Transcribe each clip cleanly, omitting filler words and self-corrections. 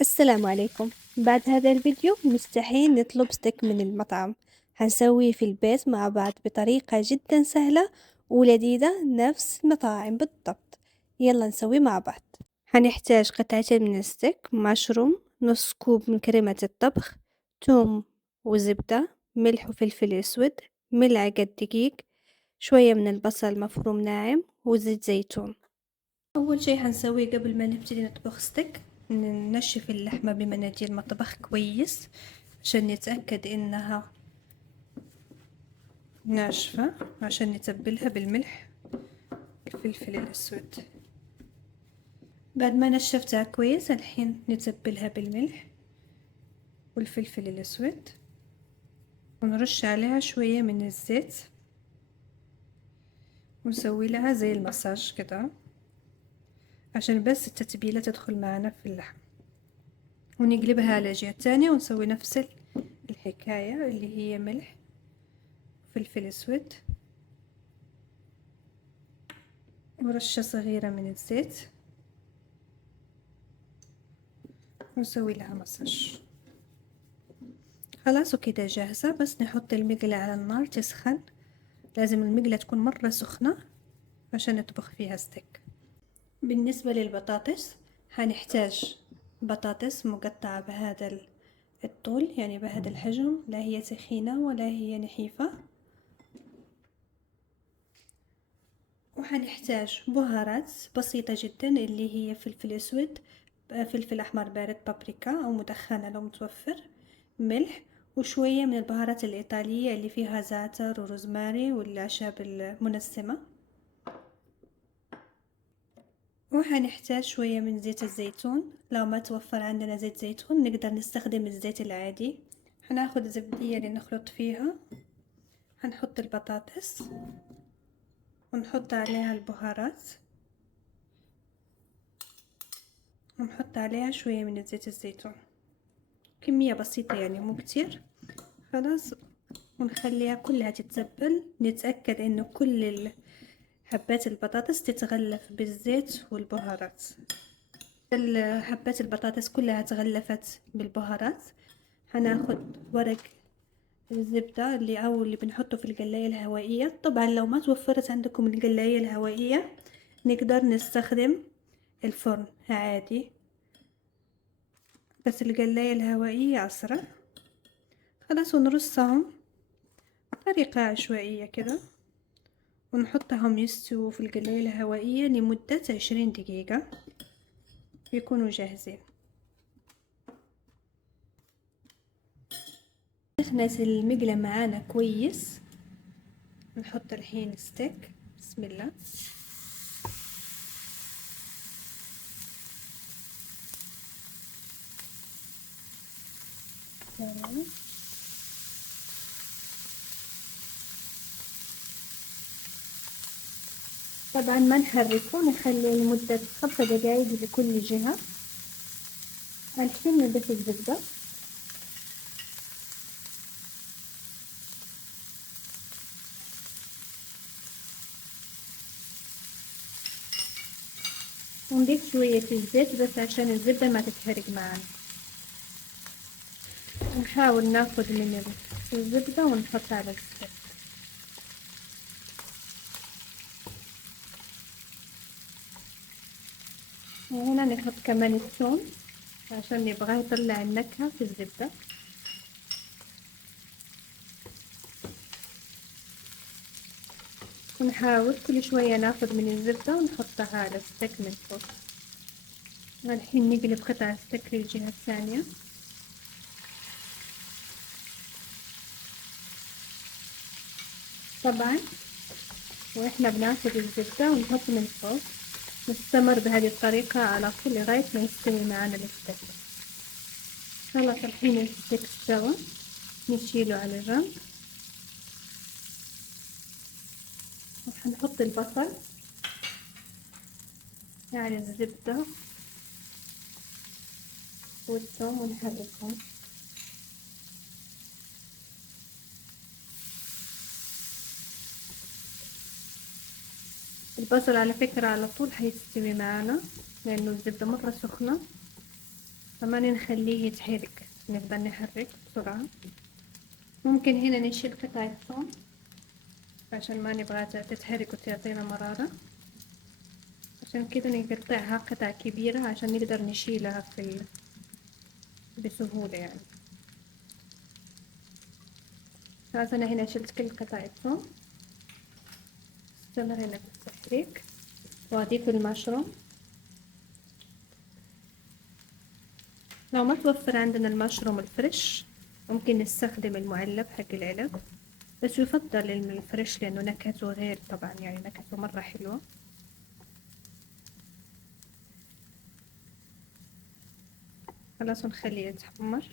السلام عليكم. بعد هذا الفيديو مستحيل نطلب ستيك من المطعم، هنسويه في البيت مع بعض بطريقة جدا سهلة ولذيذة نفس المطاعم بالضبط. يلا نسويه مع بعض. هنحتاج قطعتين من الستيك، مشروم، نص كوب من كريمة الطبخ، توم وزبدة، ملح وفلفل اسود، ملعقة دقيق، شوية من البصل مفروم ناعم، وزيت زيتون. أول شي هنسويه قبل ما نبتدي نطبخ ستيك، ننشف اللحمة بمناديل مطبخ كويس عشان نتأكد إنها ناشفة، عشان نتبلها بالملح والفلفل الأسود. بعد ما نشفتها كويس الحين نتبلها بالملح والفلفل الأسود، ونرش عليها شوية من الزيت ونسوي لها زي المساج كده عشان بس التتبيلة تدخل معنا في اللحم، ونقلبها على الجهة التانية ونسوي نفس الحكاية اللي هي ملح فلفل اسود ورشة صغيرة من الزيت ونسوي لها مساج. خلاص وكده جاهزة، بس نحط المقلة على النار تسخن. لازم المقلة تكون مرة سخنة عشان نطبخ فيها ستيك. بالنسبة للبطاطس هنحتاج بطاطس مقطعة بهذا الطول، يعني بهذا الحجم، لا هي تخينة ولا هي نحيفة. وحنحتاج بهارات بسيطة جدا اللي هي فلفل اسود، فلفل احمر بارد، بابريكا او مدخنة لو متوفر، ملح، وشوية من البهارات الايطالية اللي فيها زعتر وروزماري والاعشاب المنسمة. وحنحتاج شوية من زيت الزيتون، لو ما توفر عندنا زيت زيتون نقدر نستخدم الزيت العادي. هناخد زبدية لنخلط فيها، هنحط البطاطس ونحط عليها البهارات ونحط عليها شوية من زيت الزيتون، كمية بسيطة يعني مو كتير. خلاص ونخليها كلها تتبل، نتأكد انه كل حبات البطاطس تتغلف بالزيت والبهارات. حبات البطاطس كلها تغلفت بالبهارات، هناخد ورق الزبدة اللي بنحطه في القلاية الهوائية. طبعا لو ما توفرت عندكم القلاية الهوائية نقدر نستخدم الفرن عادي، بس القلاية الهوائية أسرع. خلاص ونرصهم بطريقة عشوائية كده ونحطهم يستووا في القلاية الهوائية لمدة 20 دقيقة يكونوا جاهزين. سخنت المقلة معانا كويس، نحط الحين ستيك. بسم الله. تمام. طبعا ما نحركه، نخليه لمدة 5 دقايق لكل جهة. الحين نضيف الزبدة ونضيف شوية الزيت بس عشان الزبدة ما تتحرق معنا. نحاول ناخد من الزبدة ونحط على الستيك. وهنا نحط كمان الثوم عشان يبغى يطلع النكهة في الزبدة. ونحاول كل شوية ناخد من الزبدة ونحطها على الستيك من فوق. الحين نقلب قطع ستيك للجهة الثانية. طبعا واحنا بناخد الزبدة ونحط من فوق، نستمر بهذه الطريقة على طول لغاية ما يستوي معانا الستيك. خلاص الحين الستيك استوى، نشيله على جنب. وحنحط البصل يعني الزبدة والثوم ونحركهم. البصل على فكرة على طول حيستوي معانا لأنه الزبدة مرة سخنة. كمان نخليه يتحرق، نفضل نحرك بسرعة. ممكن هنا نشيل قطعة ثوم عشان ما نبغاها تتحرق وتعطينا مرارة، عشان كده نقطعها قطع كبيرة عشان نقدر نشيلها بسهولة يعني. خلاص أنا هنا شلت كل قطع الثوم. استمر هنا في التحريك وأضيف المشروم. لو ما توفر عندنا المشروم الفريش ممكن نستخدم المعلب حق العلب، بس يفضل الفريش لأنه نكهته غير طبعا، يعني نكهته مرة حلوة. خلاص نخليه يتحمر.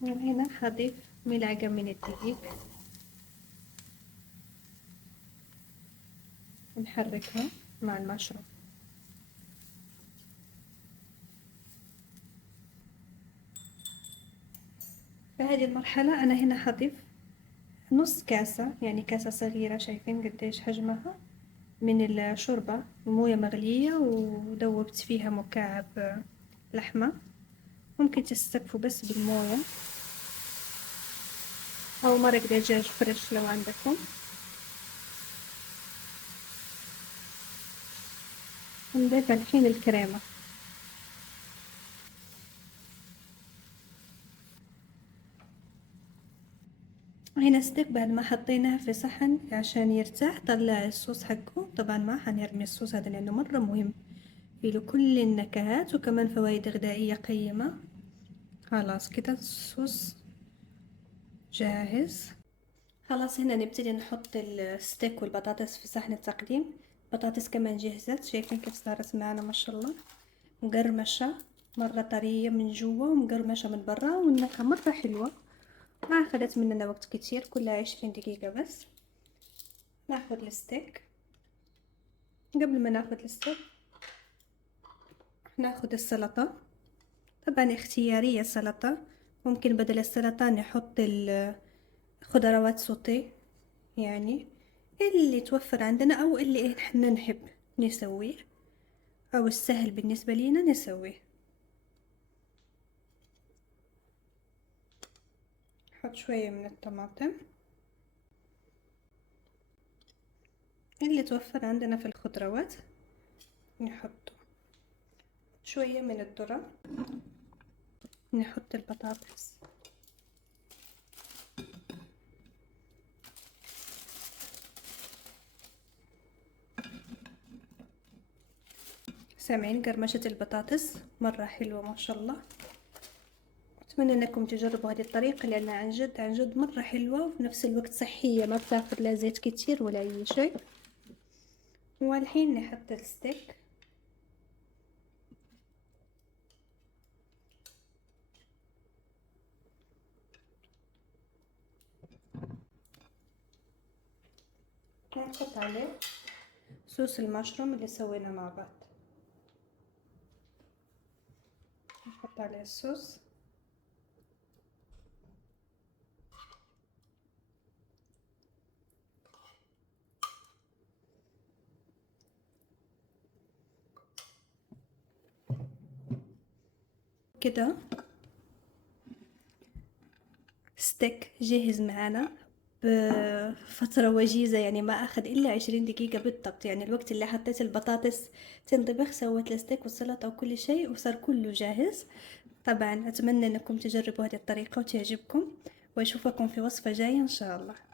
وهنا هضيف ملعقة من الدقيق ونحركها مع المشروم. في هذه المرحلة أنا هنا هضيف نص كاسة، يعني كاسة صغيرة، شايفين قديش حجمها، من الشوربة، موية مغلية ودوبت فيها مكعب لحمة. ممكن تستكفوا بس بالموية أو مرق دجاج فريش لو عندكم. نضيف الحين الكريمة. هنا ستيك بعد ما حطيناه في صحن عشان يرتاح، طلع الصوص حقه. طبعا ما حنرمي الصوص هذا لأنه مرة مهم، فيه له كل النكهات وكمان فوائد غذائية قيمة. خلاص كده الصوص جاهز. خلاص هنا نبتدي نحط الستيك والبطاطس في صحن التقديم. بطاطس كمان جهزت، شايفين كيف صارت معنا ما شاء الله، مقرمشة، مرة طرية من جوا ومقرمشة من برا، والنكهة مرة حلوة. ما أخذت مننا وقت كتير، كلها 20 دقيقة بس. ناخد الستيك. قبل ما ناخد الستيك ناخد السلطة. طبعا اختيارية السلطة، ممكن بدل السلطة نحط الخضروات سوتيه، يعني اللي توفر عندنا أو اللي احنا نحب نسويه أو السهل بالنسبة لينا نسويه. نحط شوية من الطماطم اللي توفر عندنا في الخضروات نحطه. شوية من الذرة. نحط البطاطس. سامعين قرمشة البطاطس مرة حلوة ما شاء الله. أتمنى أنكم تجربوا هذه الطريقة لأنها عن جد عن جد مرة حلوة وفي نفس الوقت صحية، ما بتاخد لا زيت كتير ولا أي شيء. والحين نحط الستيك. ونحط عليه صوص المشروم اللي سوينا مع بعض. نحط عليه الصوص. كده ستيك جاهز معانا بفترة وجيزة، يعني ما أخذ إلا 20 دقيقة بالضبط. يعني الوقت اللي حطيت البطاطس تنطبخ سويت الستيك والسلطة وكل شيء وصار كله جاهز. طبعا أتمنى أنكم تجربوا هذه الطريقة وتعجبكم، وأشوفكم في وصفة جاية إن شاء الله.